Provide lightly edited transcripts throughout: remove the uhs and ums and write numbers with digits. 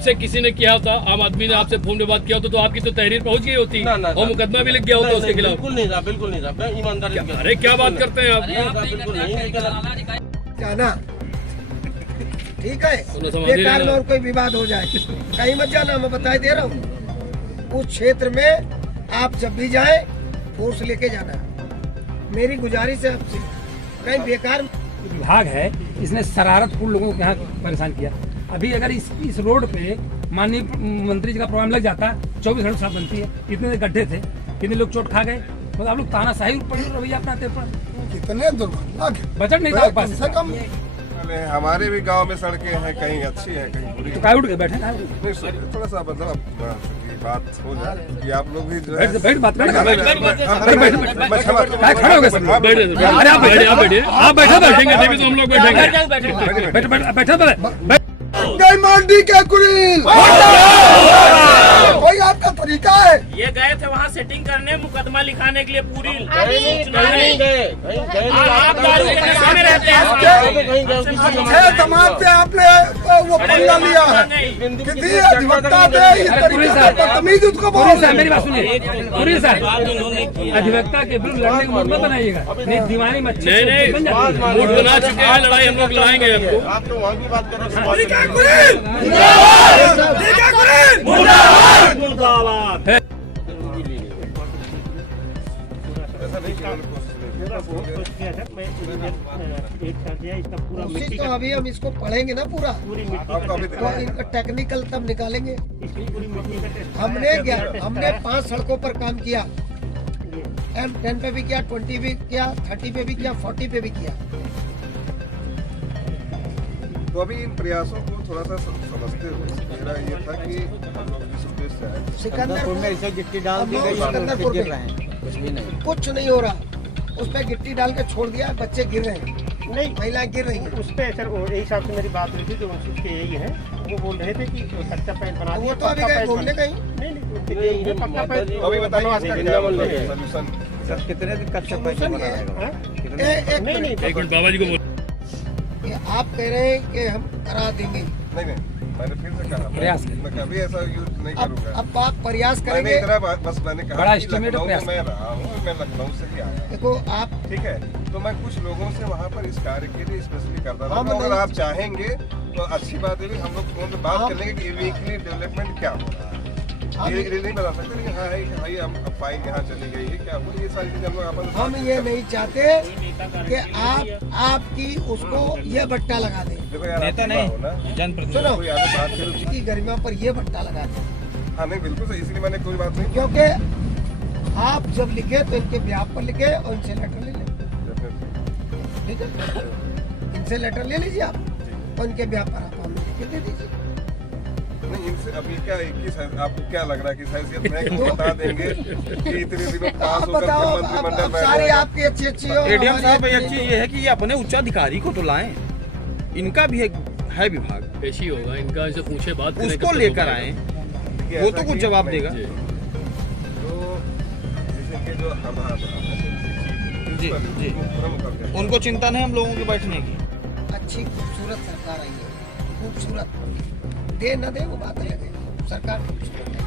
आपसे किसी ने किया होता, आम आदमी ने आपसे फोन पे बात किया होता तो आपकी तो तहरीर पहुंच गई होती और मुकदमा भी लिख गया होता उसके खिलाफ। बिल्कुल नहीं था, बिल्कुल नहीं था, ईमानदारी। अरे क्या बात करते हैं आप? बिल्कुल नहीं जाना ठीक है, बेकार में और कोई विवाद हो जाए कहीं मत जाना, मैं बता दे रहा हूँ। उस क्षेत्र में आप जब भी जाए फोर्स लेके जाना, मेरी गुजारिश है आपसे। कहीं बेकार विभाग है, इसने शरारतपूर्ण लोगों को यहाँ परेशान किया। अभी अगर इस रोड पे माननीय मंत्री जी का प्रोग्राम लग जाता, 24 घंटे साफ बनती है। इतने गड्ढे थे, कितने लोग चोट खा गए, मतलब आप लोग तानाशाही रवैया अपनाते पर कितने दुर्घटना बजट नहीं था आपके पास। कम हमारे भी गांव में सड़कें हैं, कहीं अच्छी है कहीं बुरी। तो काय उठ के बैठे ना, थोड़ा सा मतलब बात हो जाए कि आप लोग भी जो है बैठ बात करें। खड़े हो गए सब लोग। अरे आप बैठे, आप बैठेंगे तभी तो हम लोग बैठेंगे। बैठे मंडी के कुरील कोई आपका तरीका है? ये गए थे वहाँ सेटिंग करने, मुकदमा लिखाने के लिए पूरी। समाज से आपने वो पंगा लिया है, किसी अधिवक्ता से इस तरीके से बदतमीजी उसको बोल। मेरी बात सुनिए, पुलिस अधिवक्ता के विरुद्ध लड़ने का मुद्दा बनाइएगा, नहीं दीवानी मत। नहीं मूड बना चुके हैं, लड़ाई हम लोग लड़ाएंगे आपको। आप तो वहाँ की बात कर रहे कोशिश तो अभी हम इसको पढ़ेंगे ना पूरा, तो इनका टेक्निकल तब निकालेंगे। हमने 5 सड़कों पर काम किया, M10 पे भी किया, 20 भी किया, 30 पे भी किया, 40 पे भी किया। तो अभी इन प्रयासों को थोड़ा सा समझते हुए मेरा ये था कि हम लोग जिस उद्देश्य से आए, सिकंदरपुर में ऐसे गिट्टी डाल दी गई, सिकंदरपुर में कुछ नहीं हो रहा, उस पे गिट्टी डाल के छोड़ दिया, बच्चे गिर रहे हैं, नहीं महिलाएं गिर रही हैं। उस पे सर यही हिसाब से मेरी बात हुई थी, जो उसके यही है, वो बोल रहे थे कि कच्चा पैच बना दिया। वो तो अभी गए घूमने कहीं। नहीं पक्का पैच अभी बताइए सोल्यूशन कितने दिन कच्चा पैच बनाएगा? एक मिनट बाबा जी को बोल। आप कह रहे हैं कि हम करा देंगे। नहीं मैंने फिर से कहा प्रयास मैं कभी ऐसा यूज नहीं करूंगा। अब आप प्रयास मैंने करेंगे। इतना बस मैंने कहा बड़ा कि estimate लखनऊ प्रयास में मैं रहा हूँ, मैं लखनऊ से ही आया। देखो आप, ठीक है, तो मैं कुछ लोगों से वहाँ पर इस कार्य के लिए स्पेशली करता था। हम तो अगर नहीं- आप चाहेंगे तो अच्छी बात है कि हम लोग फोन पे बात कर लेंगे कि वीकली डेवलपमेंट क्या हो रहा है। ये नहीं बता सकते लेकिन हाँ है कि भाई हम फाइन यहाँ चली गई है क्या हुआ, ये सारी चीजें हम लोग आपस में हम ये नहीं चाहते कि आपकी उसको ये बट्टा लगा दें। देखो यार नेता नहीं सुनो, कोई आगे बात करो उसकी गरिमा पर ये बट्टा लगा दें, हाँ नहीं बिल्कुल सही, इसलिए मैंने कोई बात नहीं क्योंकि आप जब लिखे तो इनके ब्याह पर लिखे और इनसे लेटर ले लें। ठीक है, इनसे लेटर ले लीजिए आप और इनके ब्याह पर आप हमें लिख के दे दीजिए। नहीं इनसे अभी क्या 21 है, आपको क्या लग रहा है कि हैसियत में क्यों बता देंगे कि इतने दिनों पास आप होकर बताओ, मंत्रिमंडल अब में सारी आपकी अच्छी हो। एडीएम साहब अच्छी ये है कि ये अपने उच्चाधिकारी को तो लाएं, इनका भी है विभाग, पेशी होगा इनका, इनसे पूछे बात करें, उसको लेकर आए, वो तो कुछ जवाब देगा। तो जैसे कि जो हम जी उनको चिंता नहीं हम लोगों के बैठने की। अच्छी खूबसूरत सरकार आई है, खूबसूरत, दे न दे वो बात अलग है, सरकार खूबसूरत है,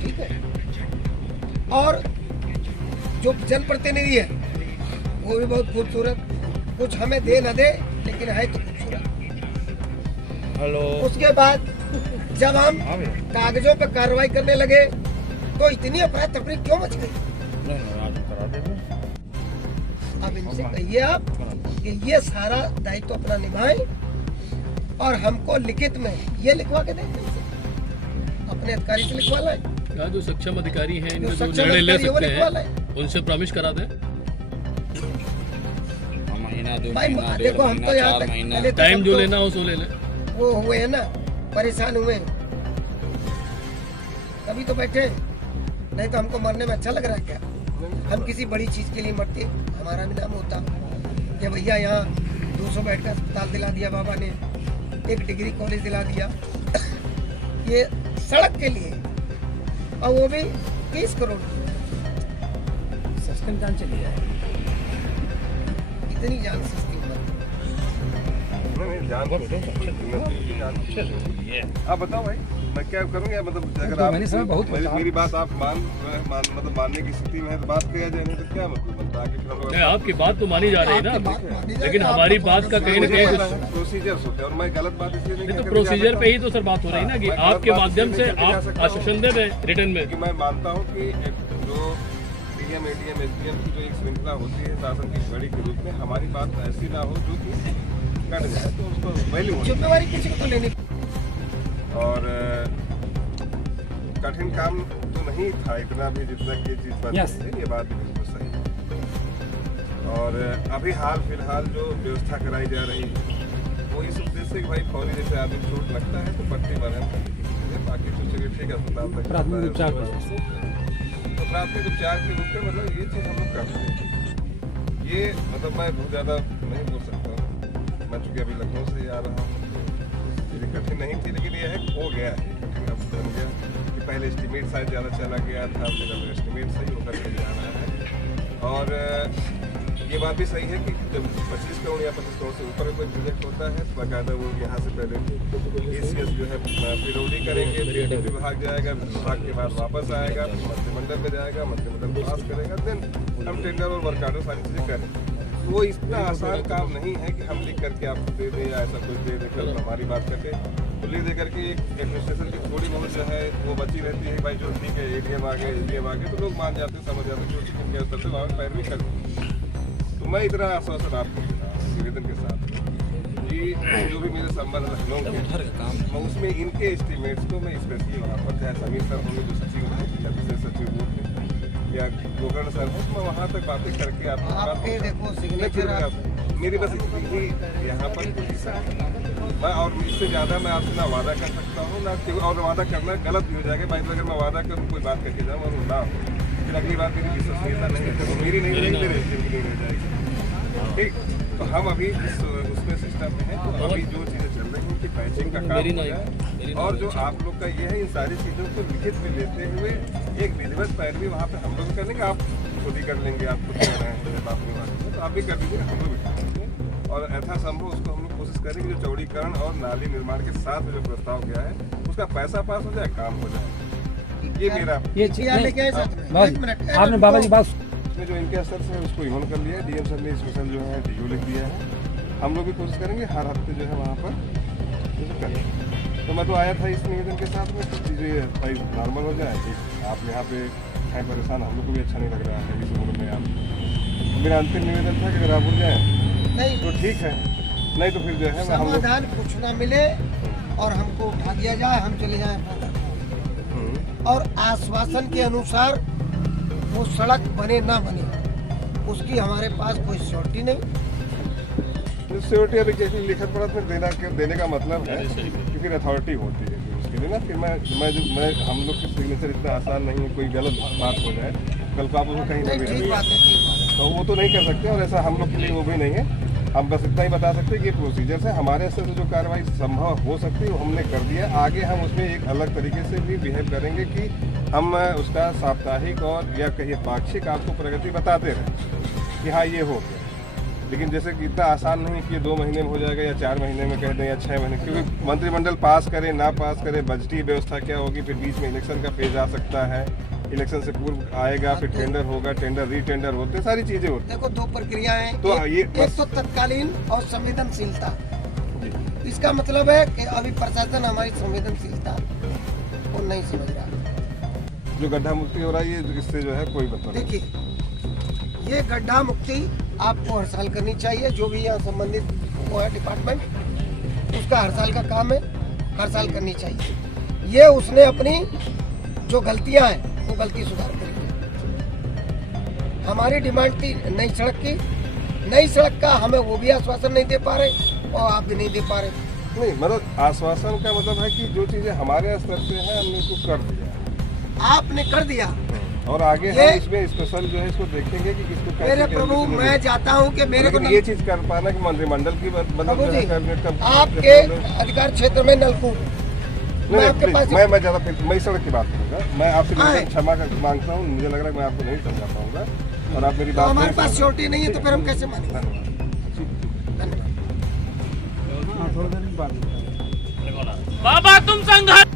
ठीक है। और जो जनप्रतिनिधि है वो भी बहुत खूबसूरत, कुछ हमें दे न दे लेकिन है तो खूबसूरत। हेलो, उसके बाद जब हम कागजों पर कार्रवाई करने लगे तो इतनी अफरा तफरी क्यों मच गई? अब इनसे कहिए आप कि ये सारा दायित्व अपना निभाएं और हमको लिखित में ये लिखवा के दें, अपने अधिकारी से लिखवा लाएं। क्या जो सक्षम अधिकारी हैं, इनमें जो सक्षम निर्णय ले अधिकारी वो सकते लिखवा हैं लाएं। उनसे प्रॉमिस करा दें। महीना 2 भाई महीना देखो हम तो यहाँ तक पहले तक टाइम हम जो तो लेना हो सो ले लें। वो हुए हैं ना, परेशान हुए, तभी तो बैठे, नहीं तो हमको मरने में अच्छा लग रहा है क्या? हम किसी बड़ी चीज के लिए मरते, हमारा भी नाम होता कि भैया यहाँ 200 बेड का अस्पताल दिला दिया बाबा ने, 1 डिग्री कॉलेज दिला दिया, ये सड़क के लिए, और वो भी 30 करोड़। सस्पेंड जान चली है, इतनी जान सस्ती मत। नहीं जान आप बताओ भाई मैं क्या करूँगा, मतलब अगर आप मेरी बात आप मतलब मानने की स्थिति में है तो बात किया जाए, नहीं तो क्या मतलब बनता है कि नहीं, आपकी बात तो मानी जा रही है ना, लेकिन हमारी बात का कहीं ना कहीं प्रोसीजर होते हैं और मैं गलत बात इसलिए नहीं तो कहता प्रोसीजर पे ही तो सर बात हो रही है ना कि आपके माध्यम से आप आश्वासन दे रहे हैं रिटर्न में। कि मैं मानता हूँ कि जो डीएम एडीएम एसडीएम की जो एक श्रृंखला होती है शासन की कड़ी के रूप में, हमारी बात ऐसी ना हो जो कि कट जाए, तो उसको वैल्यू जिम्मेवारी किसी को तो लेनी। और कठिन काम तो नहीं था इतना भी जितना कि ये चीज बनती है, ये बात भी बिल्कुल सही है। और अभी हाल फिलहाल जो व्यवस्था कराई जा रही है वो इस उद्देश्य से कि भाई फौरी जैसे आदमी चोट लगता है तो पट्टी बरहम करने के, बाकी कुछ जगह ठीक अस्पताल तक प्राथमिक उपचार के रूप में मतलब ये चीज़ हम लोग करते हैं। ये मतलब मैं बहुत ज़्यादा नहीं बोल सकता हूँ, मैं चूँकि अभी लखनऊ से आ रहा हूँ, मेरी कठिन नहीं थी, लेकिन यह है हो गया है कठिन अब बन गया कि पहले एस्टिमेट शायद ज़्यादा चला गया था, मेरा तो एस्टिमेट सही होकर के जा रहा है। और ये बात भी सही है कि जब 25 करोड़ या 25 करोड़ से ऊपर कोई प्रोजेक्ट होता है तो बाकायदा वो यहाँ से पहले ACS जो है पिरोडी करेंगे, फिर विभाग जाएगा, विभाग के बाद वापस आएगा, मंत्रिमंडल में जाएगा, मंत्रिमंडल पास करेगा, देन हम टेंडर और वर्क ऑर्डर सारी चीज़ें करें। वो इतना आसान काम नहीं है कि हम लिख करके आपको दे दें या ऐसा कुछ दे दें, कल हमारी बात करके तो लिख दे करके एक एडमिनिस्ट्रेशन की थोड़ी बहुत जो है वो बची रहती है, भाई जो ठीक है ADM आ गए SDM आ गए तो लोग मान जाते हैं, समझ जाते हैं कि उसकी उनके स्तर से वहाँ पैरवी कर। तो मैं इतना आश्वासन आपको देता हूँ निवेदन के साथ कि जो भी मेरे संबंध लखनऊ के मैं उसमें इनके एस्टिमेट्स को मैं स्पेशली वहाँ पर चाहे समीर सर होंगे जो सचिव हैं या विशेष सचिव होंगे या गोकर्ण सर हो, मैं वहाँ तक बातें करके आपको देखो सिग्नेचर मेरी बस इतनी ही यहाँ पर मैं और इससे ज़्यादा मैं आपसे ना वादा कर सकता हूँ ना, और वादा करना गलत भी हो जाएगा भाई, अगर मैं वादा करूँ कोई बात करके जाऊँ और ना हो फिर अगली बात मेरी विश्वसनीयता नहीं है, मेरी नहीं रहेगी मेरे नहीं हो जाएगी। ठीक, तो हम अभी उसमें सिस्टम में हैं, तो अभी जो चीज़ें चल रही हैं कि पैचिंग का काम हो जाए और जो आप लोग का ये है इन सारी चीज़ों को लिखित में लेते हुए एक विधिवत पैरवी वहाँ पे हम लोग कर लेंगे, आप खुद ही कर लेंगे, आप खुद कर रहे हैं तो आप भी कर दीजिए, हम लोग भी कर देंगे और यथासंभव उसको हम लोग कोशिश करेंगे जो चौड़ीकरण और नाली निर्माण के साथ जो प्रस्ताव गया है उसका पैसा पास हो जाए, काम हो जाए। ये मेरा आपने बाबा की बात इसमें जो इनके स्तर से उसको इवन कर लिया है, डीएम सर ने स्पेशल जो है DO लिख दिया है, हम लोग भी कोशिश करेंगे हर हफ्ते जो है वहाँ पर करें। तो मैं तो आया था इस निवेदन के साथ में कुछ चीज़ें भाई नॉर्मल हो जाए, आप यहाँ पे हैं परेशान, हम लोग को भी अच्छा नहीं लग रहा है इस उम्र में आप। मेरा अंतिम निवेदन था कि अगर आप उठ जाए नहीं तो ठीक है, नहीं तो फिर जो है समाधान कुछ ना मिले और हमको उठा दिया जाए, हम चले जाए और आश्वासन के अनुसार वो सड़क बने ना बने उसकी हमारे पास कोई श्योरिटी नहीं। सिक्योरिटी अभी जैसे लिखत पढ़त में देने का मतलब है कि फिर अथॉरिटी होती है उसके लिए ना, फिर मैं हम लोग की सिग्नेचर इतना आसान नहीं है, कोई गलत बात हो जाए कल को आप उसको कहीं नहीं तो वो तो नहीं कर सकते और ऐसा हम लोग के लिए वो भी नहीं है। हम बस इतना ही बता सकते हैं कि ये प्रोसीजर से हमारे स्तर से जो कार्रवाई संभव हो सकती है वो हमने कर दिया। आगे हम उसमें एक अलग तरीके से भी बिहेव करेंगे कि हम उसका साप्ताहिक और या कहिए पाक्षिक आपको प्रगति बताते रहें कि हाँ ये हो गया, लेकिन जैसे कि इतना आसान नहीं कि 2 महीने में हो जाएगा या 4 महीने में कह दें या 6 महीने, क्योंकि मंत्रिमंडल पास करे ना पास करे, बजटीय व्यवस्था क्या होगी, फिर बीच में इलेक्शन का फेज आ सकता है, इलेक्शन से पूर्व आएगा, फिर टेंडर होगा, टेंडर रीटेंडर होते सारी चीजें होती देखो 2 प्रक्रियाएं हैं, तो ये एक तो तत्कालीन और संवेदनशीलता। इसका मतलब है कि अभी प्रशासन हमारी संवेदनशीलता को नहीं समझ रहा। जो गड्ढा मुक्ति हो रहा है ये इससे जो है कोई मतलब देखिए ये गड्ढा मुक्ति आपको हर साल करनी चाहिए, जो भी यहाँ संबंधित वो है डिपार्टमेंट उसका हर साल का काम है, हर साल करनी चाहिए। ये उसने अपनी जो गलतियां हैं वो गलती सुधार करेंगे। हमारी डिमांड थी नई सड़क की, नई सड़क का हमें वो भी आश्वासन नहीं दे पा रहे और आप भी नहीं दे पा रहे। नहीं मतलब आश्वासन का मतलब है कि जो चीजें हमारे स्तर से है हमने उसको कर दिया, आपने कर दिया और आगे हम इसमें स्पेशल जो है इसको देखेंगे कि किसको मेरे प्रभु मैं चाहता हूँ कि मेरे को ये चीज कर पाना कि मंत्रिमंडल की मतलब आपके अधिकार क्षेत्र में नलकूप मैं ज्यादा मैं सड़क की बात करूंगा, मैं आपसे क्षमा मांगता हूँ, मुझे लग रहा है मैं आपको नहीं समझा पाऊंगा और आप मेरी बात हमारे पास श्योरिटी नहीं है तो फिर हम कैसे मानेंगे। बाबा तुम संघर्ष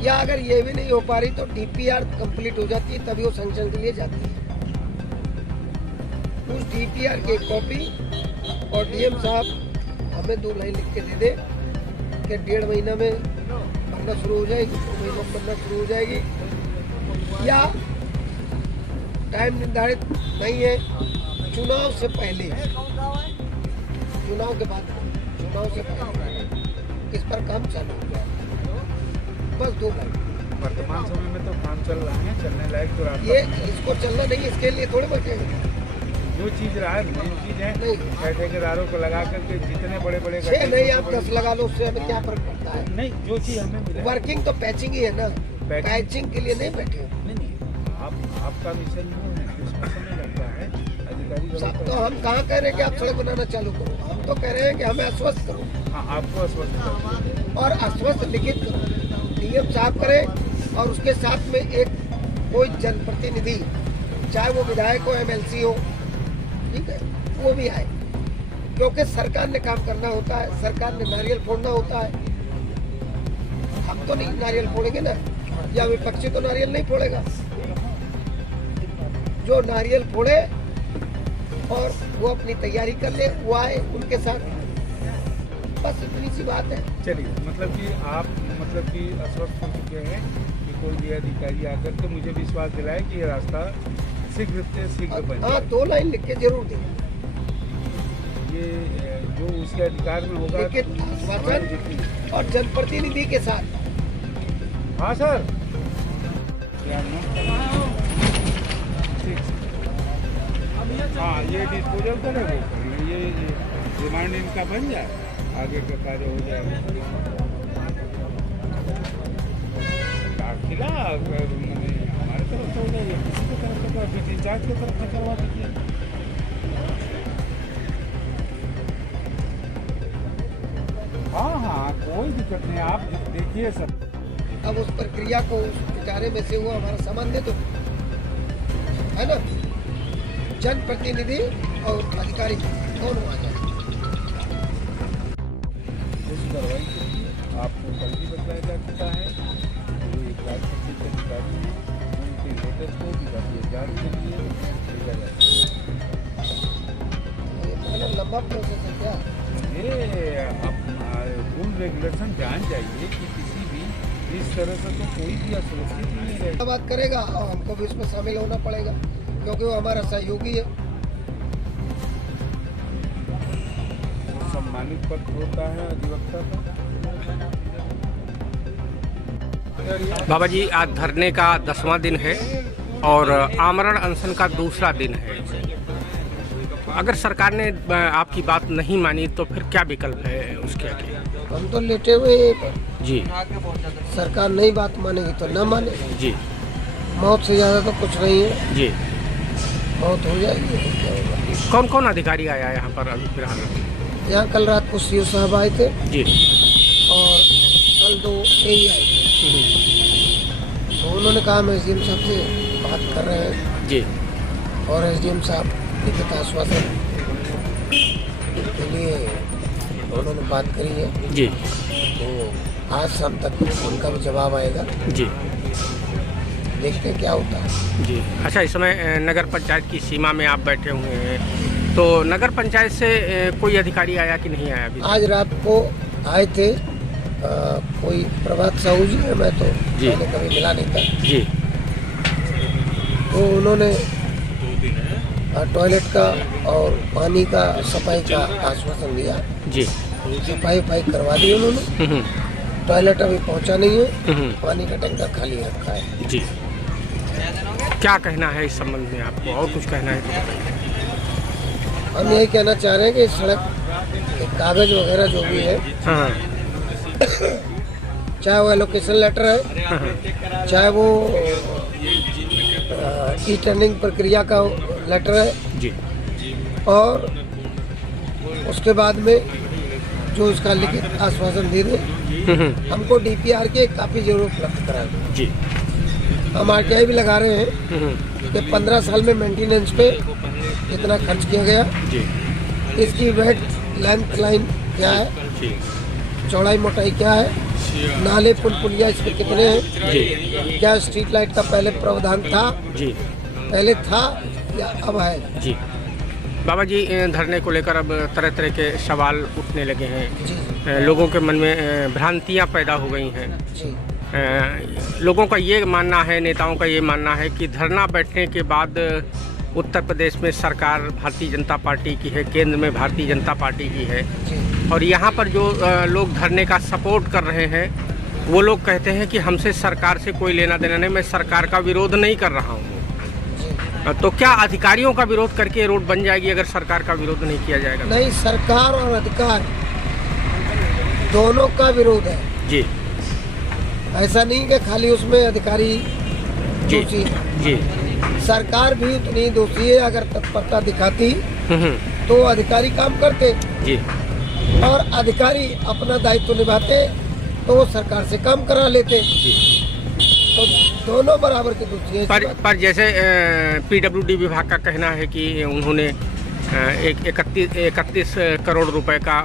या अगर ये भी नहीं हो पा रही तो डीपीआर कंप्लीट हो जाती है, तभी वो सैंक्शन के लिए जाती है। उस डीपीआर की कॉपी और डीएम साहब हमें 2 लाइन लिख के दे दे कि 1.5 महीना में बनना शुरू हो जाएगी, 2 महीना में बनना शुरू हो जाएगी, या टाइम निर्धारित नहीं है, चुनाव से पहले, चुनाव के बाद, चुनाव से पहले इस पर काम चालू हो जाए। बस 2 लाइन। वर्तमान समय में तो काम चल रहा है, चलने लायक तो रास्ता ये इसको चलना नहीं, इसके लिए थोड़े बैठेंगे। जो चीज रहा है मेन चीज है नहीं। ठेकेदारों को लगा करके जितने बड़े बड़े 6 नहीं, आप 10 लगा लो, उससे हमें क्या फर्क पड़ता है। नहीं, जो चीज हमें मिला वर्किंग तो पैचिंग ही है ना, पैचिंग के लिए नहीं बैठे हो। नहीं, आपका मिशन वो है, उसमें समय लगता है। अधिकारी सब तो हम कहाँ कह रहे हैं कि आप सड़क बनाना चालू करो, हम तो कह रहे हैं कि हमें आश्वस्त करो, हाँ, आपको आश्वस्त करो और आश्वस्त लिखित करो, डीएम साहब करे, और उसके साथ में एक कोई जनप्रतिनिधि, चाहे वो विधायक हो, एमएलसी हो, ठीक है, वो भी आए, क्योंकि सरकार ने काम करना होता है, सरकार ने नारियल फोड़ना होता है। हम तो नहीं नारियल फोड़ेंगे ना, या विपक्षी तो नारियल नहीं फोड़ेगा। जो नारियल फोड़े और वो अपनी तैयारी कर ले, वो आए उनके साथ, बस इतनी सी बात है। चलिए, मतलब कि आप आश्वस्त हो चुके हैं कि कोई भी अधिकारी आकर के मुझे विश्वास दिलाए कि ये रास्ता शीघ्र से शीघ्र बन जाए। हाँ, 2 लाइन लिख के जरूर दें। ये जो उसके अधिकार में होगा, लेकिन आश्वासन और जनप्रतिनिधि के साथ। हाँ सर, हाँ, ये डिस्पोजल करे वो, ये डिमांड इनका बन जाए, आगे का कार्य हो जाए। दाखिला हमारे तरफ से हो जाएगा, किसी की तरफ से ऑफिस इंचार्ज की तरफ से करवा दीजिए। हाँ, कोई दिक्कत नहीं, आप देखिए सर। अब उस प्रक्रिया को, उस पिटारे में से वो हमारा सामान दे दो, है ना। जनप्रतिनिधि और अधिकारी दोनों आ जाए। उस कार्रवाई के लिए आपको कल भी बताया जा चुका है, जो एक राजनीतिक अधिकारी हैं, उनके लेटर को विभागीय जांच के लिए भेजा जाता है। ये पहले लंबा प्रोसेस है क्या? ये आप रूल रेगुलेशन जान जाइए कि किसी भी इस तरह से तो कोई भी असुरक्षित नहीं रहेगा। बात करेगा और हमको भी इसमें शामिल होना पड़ेगा, क्योंकि वो हमारा सहयोगी है। सम्मानित पद होता है अधिवक्ता का। बाबा जी, आज धरने का 10वां दिन है और आमरण अनशन का दूसरा दिन है। अगर सरकार ने आपकी बात नहीं मानी तो फिर क्या विकल्प है उसके आगे? हम तो लेटे हुए हैं जी। सरकार नहीं बात मानेगी तो न माने जी। मौत से ज्यादा तो कुछ नहीं है जी। मौत हो जाएगी तो क्या होगा। कौन कौन अधिकारी आया यहाँ पर अभी फिलहाल? यहाँ कल रात को सीओ साहब आए थे जी। और कल 2 एई आए थे। तो उन्होंने कहा हम एसडीएम साहब से बात कर रहे हैं जी। और एसडीएम साहब लिखित आश्वासन के लिए उन्होंने बात करी है जी। तो आज शाम तक उनका भी जवाब आएगा जी। देखते हैं क्या होता है जी। अच्छा, इस समय नगर पंचायत की सीमा में आप बैठे हुए हैं, तो नगर पंचायत से कोई अधिकारी आया कि नहीं आया अभी? आज रात को आए थे कोई प्रभात साहू जी है, मैं तो जी। मैंने कभी मिला नहीं था जी। तो उन्होंने टॉयलेट का और पानी का सफाई का आश्वासन दिया जी। सफाई करवा दी उन्होंने। टॉयलेट अभी पहुंचा नहीं है, पानी का टैंकर खाली रखा है जी। क्या कहना है इस संबंध में आपको, और कुछ कहना है तो बताइए। हम यही कहना चाह रहे हैं कि सड़क के कागज वगैरह जो भी है, हाँ। चाहे वो एलोकेशन लेटर है, चाहे वो ई टर्निंग प्रक्रिया का लेटर है जी, और उसके बाद में जो उसका लिखित आश्वासन दे दे, हमको डीपीआर के काफ़ी जरूर उपलब्ध कराएं जी। हम आरटीआई भी लगा रहे हैं कि 15 साल में मेंटेनेंस पे कितना खर्च किया गया जी। इसकी वेट लेंथ लाइन क्या है जी। चौड़ाई मोटाई क्या है, नाले पुल पुलिया इसके कितने हैं, जी क्या स्ट्रीट लाइट का पहले प्रावधान था, जी पहले था या अब है। जी बाबा जी, धरने को लेकर अब तरह तरह के सवाल उठने लगे हैं। जी लोगों के मन में भ्रांतियां पैदा हो गई हैं। जी लोगों का ये मानना है, नेताओं का ये मानना है कि धरना बैठने के बाद उत्तर प्रदेश में सरकार भारतीय जनता पार्टी की है, केंद्र में भारतीय जनता पार्टी की है, जी और यहाँ पर जो लोग धरने का सपोर्ट कर रहे हैं वो लोग कहते हैं कि हमसे सरकार से कोई लेना देना नहीं, मैं सरकार का विरोध नहीं कर रहा हूँ। तो क्या अधिकारियों का विरोध करके रोड बन जाएगी अगर सरकार का विरोध नहीं किया जाएगा? नहीं, सरकार और अधिकार दोनों का विरोध है। जी ऐसा नहीं कि खाली उसमें अधिकारी जी दोषी है, जी सरकार भी उतनी दोषी है। अगर तत्परता दिखाती हम्म, तो अधिकारी काम करते, जी और अधिकारी अपना दायित्व निभाते तो वो सरकार से काम करा लेते। तो दोनों बराबर के दोषी है। पर जैसे पीडब्ल्यूडी विभाग का कहना है कि उन्होंने एक 31 करोड़ रुपए का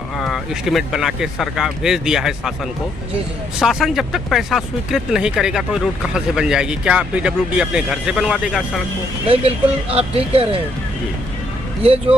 एस्टिमेट बना के सरकार भेज दिया है शासन को। जी जी शासन जब तक पैसा स्वीकृत नहीं करेगा तो रोड कहाँ से बन जाएगी? क्या पीडब्ल्यूडी अपने घर से बनवा देगा सड़क को? नहीं, बिल्कुल आप ठीक कह रहे हैं। जी ये जो